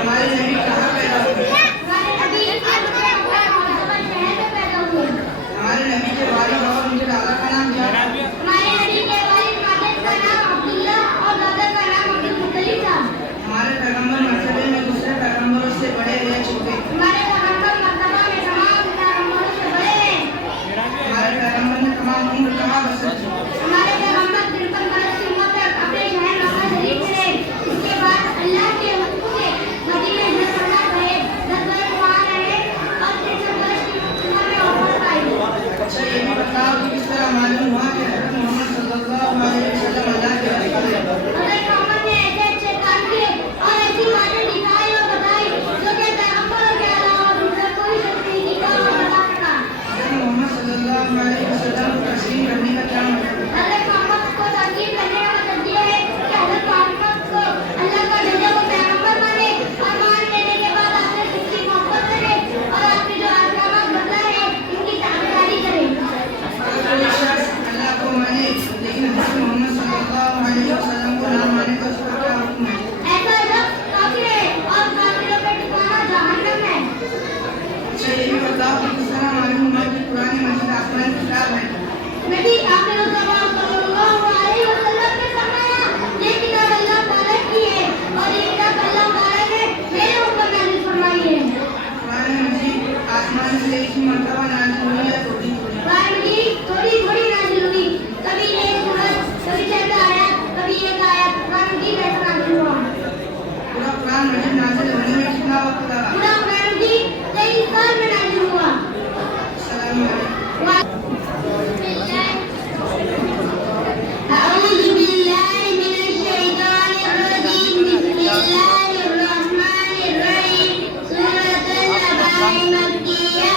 हमारे नबी कहाँ पैदा हुए? हमारे नबी शहर में पैदा हुए। हमारे नबी के वालिद और उनके दादा का नाम क्या? हमारे नबी के वालिद वालिद का नाम अब्दुल्ला और दादा का नाम अब्दुल मुत्तलिब था। हमारे पैगंबर मर्तबे में दूसरे पैगंबरों से बड़े या छोटे? हमारे पैगंबर मर्तबा में तमाम पैगंबरों से बड़े हैं। हमारे पैगंबर ने तमाम उम्र कहाँ बसर की? हमारे पैगंबर 53 बरस की उम्र तक अपने शहर मक्का शरीफ में रहे। उसके बाद अल्लाह के हुक्म से मदीना हिजरत गए, 10 बरस वहाँ रहे और 63 बरस की उम्र में वफात पाई। अच्छा ये भी बताओ कि किस तरह मालूम हुआ कि हज़रत मोहम्मद सल्लल्लाहु अलैहि वसल्लम अल्लाह के रसूल हैं? हज़रत मोहम्मद ने ऐसे अच्छे काम किए और ऐसी बातें दिखाई और बताई जो कि पैगंबरों के अलावा दूसरा कोई शख्स नहीं दिखा और बता सका। हज़रत मोहम्मद सल्लल्लाहु अलैहि वसल्लम को तस्लीम करने का क्या मतलब है? हज़रत मोहम्मद को तस्लीम करने का मतलब ये है कि हज़रत मोहम्मद को अल्लाह का भेजा हुआ पैगंबर माने और मान लेने के बाद आपसे सच्ची मोहब्बत करे और आपके जो अहकामात बताए हैं उनकी ताबेदारी करे। अगर कोई शख्स अल्लाह को माने लेकिन हज़रत मोहम्मद सल्लल्लाहु अलैहि वसल्लम को ना माने तो उसका क्या हुक्म है? ऐसा शख्स काफिर है और काफिरों का ठिकाना जहन्नम है। अच्छा ये भी बताओ कि किस तरह मालूम हुआ कि कुरान मजीद आसमान की किताब है? नबी आखिर ज़मान सल्लल्लाहु अलैहि वसल्लम ने फरमाया ये किताब अल्लाह ताला की है और ये किताब अल्लाह ताला ने मेरे ऊपर नाज़िल फरमाई है। कुरान मजीद आसमान से एक ही मर्तबा नाज़िल हुई है थोड़ी थोड़ी? कुरान की थोड़ी थोड़ी नाज़िल हुई, कभी एक सूरत, कभी चंद आयत, कभी एक आयत कुरान की कैसे नाज़िल हुआ। पूरा कुरान मजीद नाज़िल होने में कितना वक्त लगा? पूरा कुरान की 23 साल में नाज़िल हुआ। अस्सलाम वालेकुम। أعوذ بالله من الشيطان الرجيم بسم الله الرحمن الرحيم سورة النبأ مكية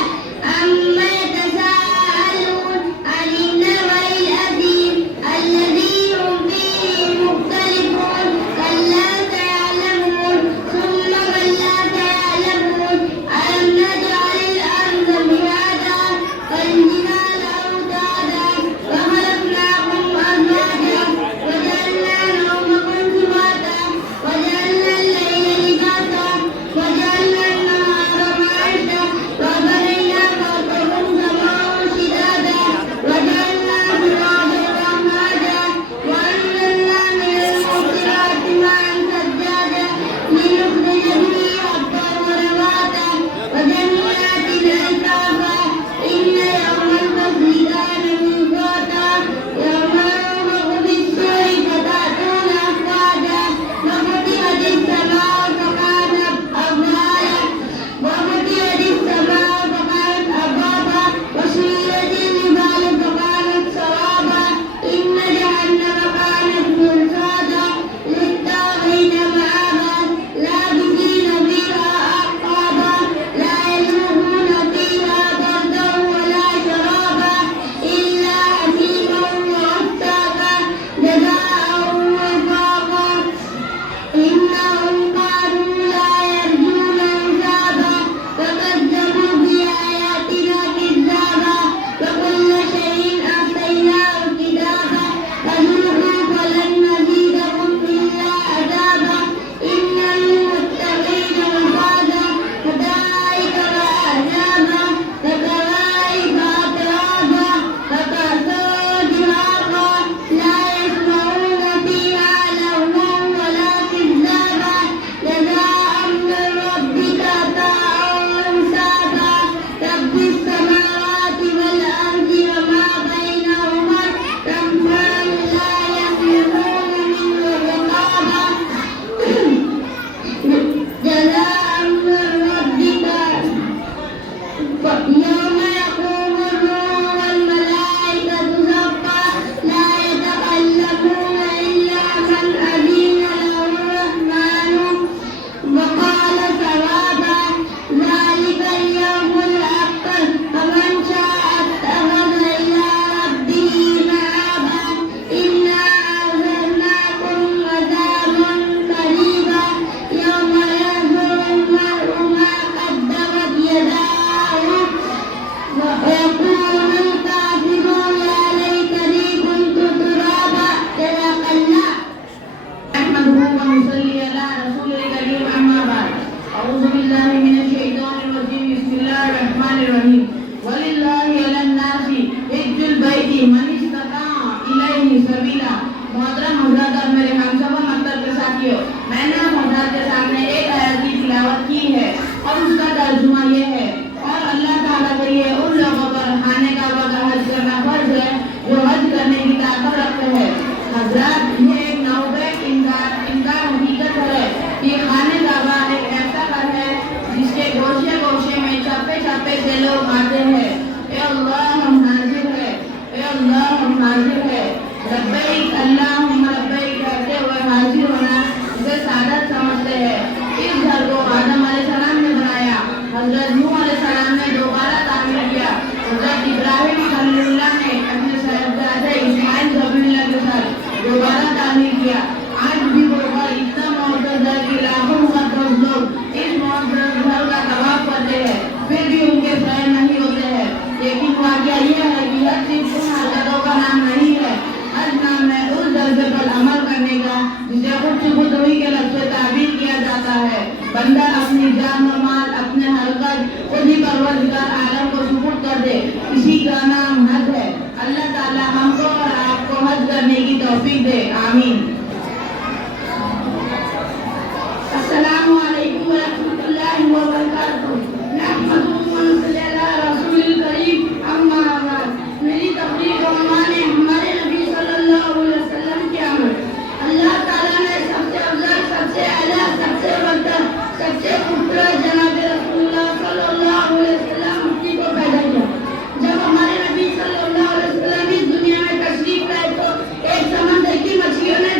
عما يتساءلون عن النبأ العظيم الذي هم فيه مختلفون كلا سيعلمون ثم كلا سيعلمون ألم نجعل الأرض مهادا والجبال أوتادا وخلقناكم أزواجا وجعلنا نومكم سباتا وجعلنا الليل لباسا وجعلنا النهار معاشا وبنينا فوقكم سماء شدادا وجعلنا سراجا وهاجا وأنزلنا من المعصرات ماء ثجاجا لنخرج به حبا ونباتا وجنات ألفافا إن يوم الفصل كان ميقاتا يوم ينفخ في الصور فتأتون أفواجا وفتحت السماء فكانت أبوابا وفتحت السماء فكانت أبوابا وسيرت الجبال فكانت سرابا إن جهنم كانت مرصادا للطاغين مآبا لابثين فيها أحقابا لا يذوقون فيها بردا ولا شرابا إلا حميما وغساقا جزاء وفاقا إنهم كانوا لا يرجون حسابا فكذبوا بآياتنا كذابا وكل شيء أحصيناه كتابا فذوقوا فلن نزيدكم إلا عذابا إن للمتقين مفازا حدائق وأعنابا وكواعب أترابا وكأسا دهاقا لا يسمعون فيها لغوا ولا كذابا جزاء من ربك عطاء حسابا رب السماوات والأرض وما अल्लाहुम्मा लब्बैक कहते हुए हाजिर होना इसे सादत समझते हैं। इस घर को आदम अलैहिस्सलाम ने बनाया, हजरत नूह अलैहिस्सलाम ने दोबारा तामीर किया, हजरत इब्राहिम खलीलुल्लाह ने अपने साहिबजादे इस्माइल ज़बीहुल्लाह के साथ दोबारा तामीर किया। आज भी वो घर इतना मुअज़्ज़ज़ है कि लाखों मुक़द्दस लोग इस मुक़द्दस घर का तवाफ करते हैं, फिर भी उनके सैर नहीं होते हैं। लेकिन वाक़या यह है कि हज सिर्फ उन हरकतों का नाम नहीं है, हज नाम है उस दर्जे पर अमल करने का जिसे खुद से खुद हुई के लफ्ज़ से ताबीर किया जाता है। बंदा अपनी जान और माल, अपने हरकत खुद ही परवरदिगार आलम को सुपुर्द कर दे, इसी का नाम हज है। अल्लाह ताला हमको और आपको हज करने की तौफीक दे, आमीन। अस्सलामु अलैकुम व रहमतुल्लाहि व बरकातुहू। नहमदुहु व नसल्ली अला रसूलिल करीम, अम्मा बाद। मेरी तकरीर का उन्वान है हमारे नबी सल्लल्लाहु अलैहि वसल्लम के अमल। अल्लाह ताला ने सबसे अफजल, सबसे आला, सबसे बरतर, सबसे खूबसूरत जनाब रसूलुल्लाह सल्लल्लाहु अलैहि वसल्लम को पैदा किया। जब हमारे नबी सल्लल्लाहु अलैहि वसल्लम इस दुनिया में तशरीफ लाए तो एक समंदर की मछलियों ने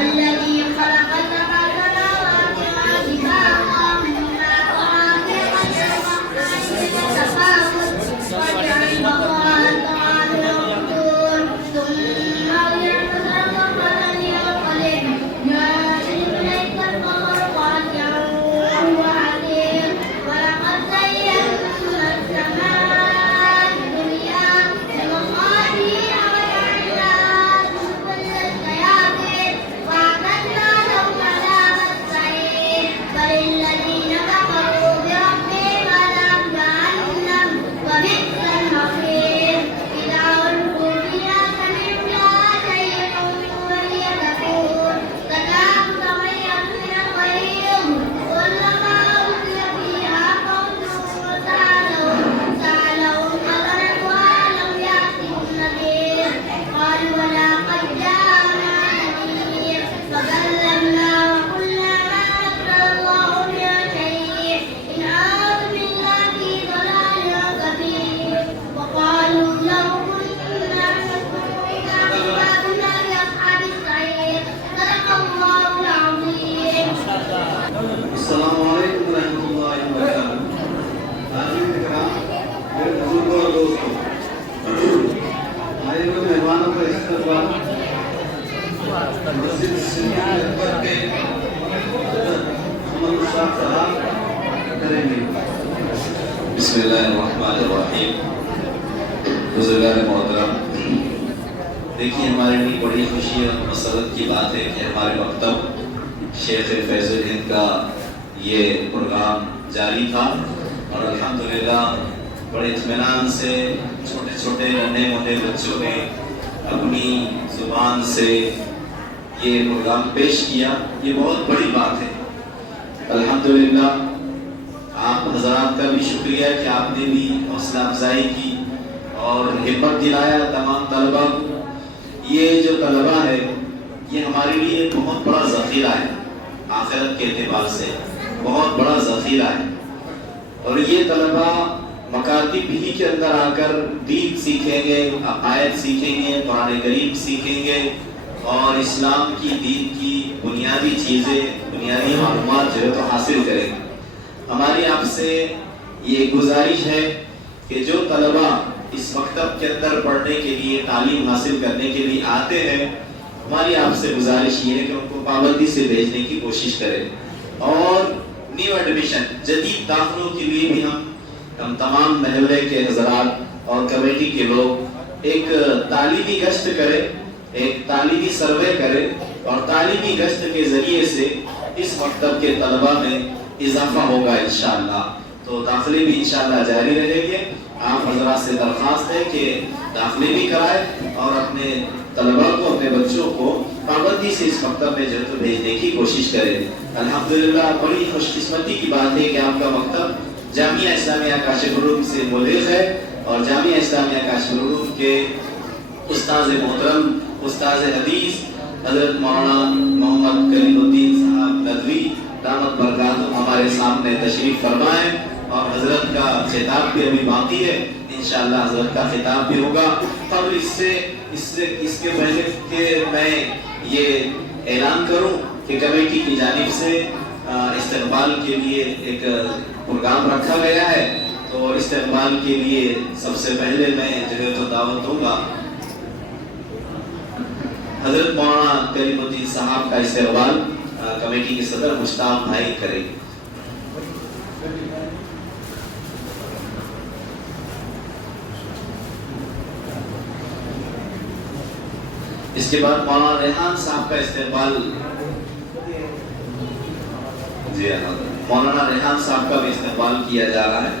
الذي خلق سبع سماوات طباقا ما ترى في خلق الرحمن من تفاوت وجعل البقاء على القدور ثم يعبد الله لينقلب ما إليك القمر خاشعا وهو عليم ولقد زينا السماء الدنيا بمصابيح وجعلناها كل الشياطين وأعتدنا لهم عذاب السعير فللذين كفروا بربهم عذاب جهنم وبئس المصير إذا ألقوا فيها سمعوا لها شيئا وهي تفور تكاد تميز من الغيظ كلما ألقي فيها فوج سألهم خزنتها ألم يأتكم نذير قالوا بلى قد جاءنا نذير فكذبنا وقلنا ما نزل الله من شيء إن أنتم إلا في ضلال كبير وقالوا لو كنا نسمع إذا ما كنا لأصحاب السعير صدق الله العظيم. अस्सलामु अलैकुम रहमतुल्लाहि व बरकातहू। नाज़रीन किराम, मेरे बुजुर्गों और दोस्तों, आए हुए मेहमानों का इस्तकबाल मस्जिद सिंधी अकबर के मोहम्मद शाह साहब करेंगे। बिस्मिल्लाहिर्रहमानिर्रहीम। बुजुर्गान मोहतरम, देखिए हमारे लिए बड़ी खुशी और मसरत की बात है कि हमारे मकतब शेख फैजुल हिंद का ये प्रोग्राम जारी था और अल्हम्दुलिल्लाह बड़े इत्मीनान से छोटे छोटे नन्हे मुन्ने बच्चों ने अपनी ज़ुबान से ये प्रोग्राम पेश किया। ये बहुत बड़ी बात है। अल्हम्दुलिल्लाह आप हजरात का भी शुक्रिया कि आपने भी हौसला अफजाई की और हिम्मत दिलाया तमाम तलबा को। ये जो तलबा है ये हमारे लिए बहुत बड़ा ज़ख़ीरा है, आखिरत के एतबार से बहुत बड़ा ज़ख़ीरा है। और ये तलबा मकातिब ही के अंदर आकर दीन सीखेंगे, अक़ायद सीखेंगे, कुरान करीम सीखेंगे और इस्लाम की दीन की बुनियादी चीज़ें, बुनियादी मालूमात जो है तो हासिल करेंगे। हमारी आपसे ये गुजारिश है कि जो तलबा इस मकतब के अंदर पढ़ने के लिए, तालीम हासिल करने के लिए आते हैं, हमारी आपसे गुजारिश ये है कि उनको पाबंदी से भेजने की कोशिश करें। और न्यू एडमिशन, जदीद दाखिलों के लिए भी हम तमाम महल्ले के हजरात और कमेटी के लोग एक तालीमी गश्त करें, एक तालीमी सर्वे करें और तालीमी गश्त के जरिए से इस मकतब के तलबा में इजाफा होगा इंशाअल्लाह। तो दाखिले भी इंशाअल्लाह जारी रहेंगे। आप हजरात से दरख्वास्त है कि दाखिले भी कराएं और अपने तलबा को, अपने बच्चों को पाबंदी से इस मकतब में जो है तो भेजने की कोशिश करें। अल्हम्दुलिल्लाह बड़ी खुशकिस्मती की बात है कि आपका मकतब जामिया इस्लामिया काशिफुल से मुल्क है और जामिया इस्लामिया काशिफुल के उस्ताद मोहतरम, उस्ताद हदीस हजरत मौलाना मोहम्मद कलीमुद्दीन साहब नदवी दामत बरकातुहू हमारे सामने तशरीफ फरमाए और हजरत का खिताब भी अभी बाकी है। इंशाअल्लाह हजरत का खिताब भी होगा। तब इसके पहले के मैं ये ऐलान करूं कि कमेटी की जानिब से इस्तकबाल के लिए एक प्रोग्राम रखा गया है। तो इस्तकबाल के लिए सबसे पहले मैं जो है तो दावत दूंगा हजरत मौलाना कलीमुद्दीन साहब का इस्तकबाल कमेटी के सदर मुश्ताक भाई करेंगे। इसके बाद मौलाना रेहान साहब का इस्तेमाल, जी मौलाना रेहान साहब का भी इस्तेमाल किया जा रहा है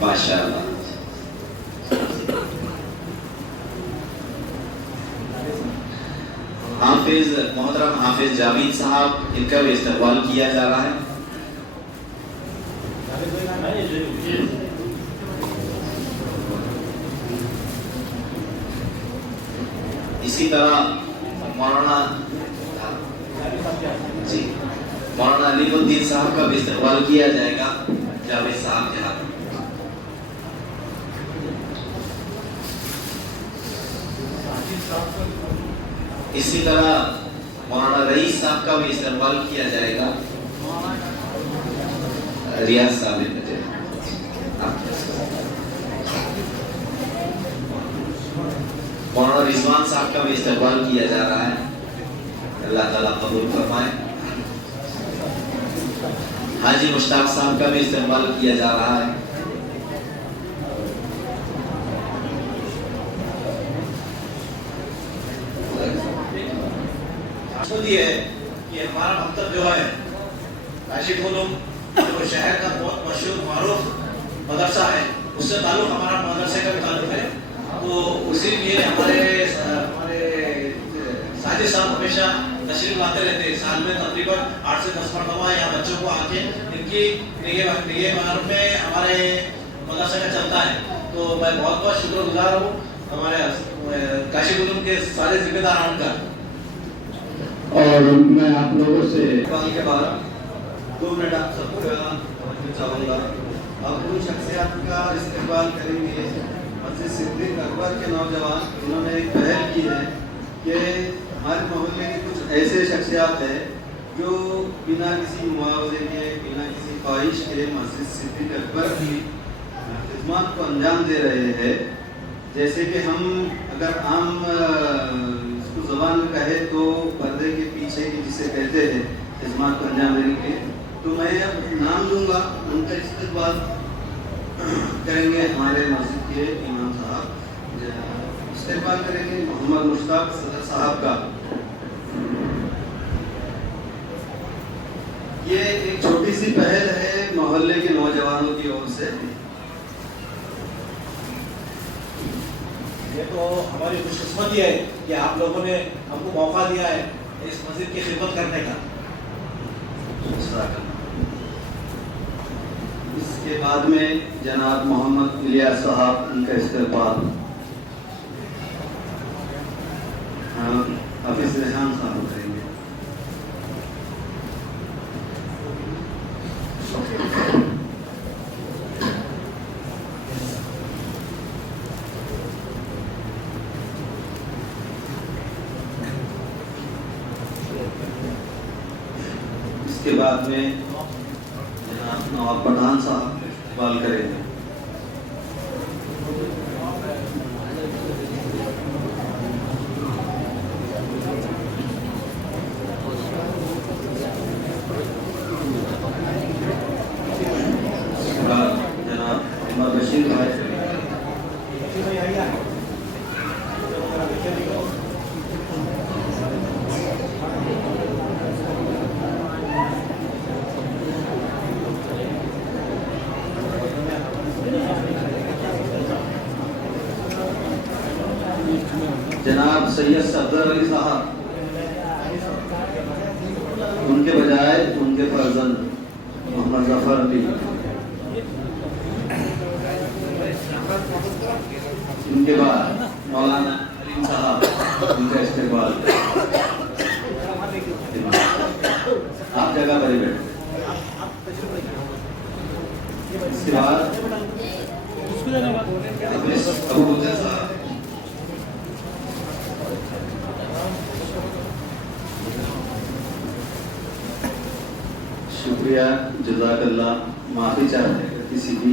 माशाअल्लाह। हाफिज मोहतरम हाफिज जावेद साहब, इनका भी इस्तेमाल किया जा रहा है। इसी तरह मौलाना अलीमुद्दीन साहब का भी इस्तेमाल किया जाएगा जावेद साहब के हाथ में। इसी तरह मौलाना रईस साहब का भी इस्तेमाल किया जाएगा। रियाज साहब ने मुझे मौलाना रिजवान साहब का भी इस्तेमाल किया जा रहा है। अल्लाह ताला कबूल फरमाए। हाजी मुश्ताक साहब का भी इस्तेमाल किया जा रहा है। ये है कि हमारा मकसद जो है काशिफ उलूम जो शहर का बहुत मशहूर मारूफ मदरसा है, उससे ताल्लुक हमारा मदरसे का भी ताल्लुक है। तो उसी लिए हमारे साजिद साहब हमेशा तशरीफ लाते रहते हैं। साल में तकरीबन 8 से 10 मरतबा यहाँ बच्चों को आके इनकी निगहबानी में हमारे मदरसे का चलता है। तो मैं बहुत बहुत शुक्रगुजार हूँ हमारे काशिफ उलूम के सारे जिम्मेदारान का। और मैं आप लोगों से के बाद 2 मिनट आप सबका चाहूँगा। अब उन शख्सियत का इस्तेमाल करेंगे। मस्जिद सिद्दीक अकबर के नौजवान, इन्होंने एक पहल की है कि हमारे मोहल्ले के कुछ ऐसे शख्सियत हैं जो बिना किसी मुआवजे के, बिना किसी ख्वाहिश के मस्जिद सिद्दीक अकबर की खिदमत को अंजाम दे रहे हैं। जैसे कि हम अगर आम ज़बान में कहे तो पर्दे के पीछे की जिसे कहते हैं खिदमत को अंजाम देने के, तो मैं अब नाम लूँगा, उनका इस्तेमाल करेंगे हमारे मस्जिद के इमाम साहब। इस्तेमाल करेंगे मोहम्मद मुश्ताक सदर साहब का। ये एक छोटी सी पहल है मोहल्ले के नौजवानों की ओर से। ये तो हमारी खुशकिस्मती है कि आप लोगों ने हमको मौका दिया है इस मस्जिद की खिदमत करने का। इसके बाद में जनाब मोहम्मद इलियास साहब, उनका इस्तेमाल हाफिज रेहान साहब करेंगे। इसके बाद में जनाब नवाब पठान साहब इस्तेमाल करेंगे। जनाब मोहम्मद बशीर भाई जनाब सैयद सफदर अली साहब, उनके बजाय उनके फर्जंद मोहम्मद जफर अली। उनके बाद मौलाना अलीम साहब, उनका इस्तेमाल। आप जगह पर ही बैठे। इसके बाद अबू बकर साहब, शुक्रिया, जज़ाकल्लाह। माफ़ी चाहते हैं किसी भी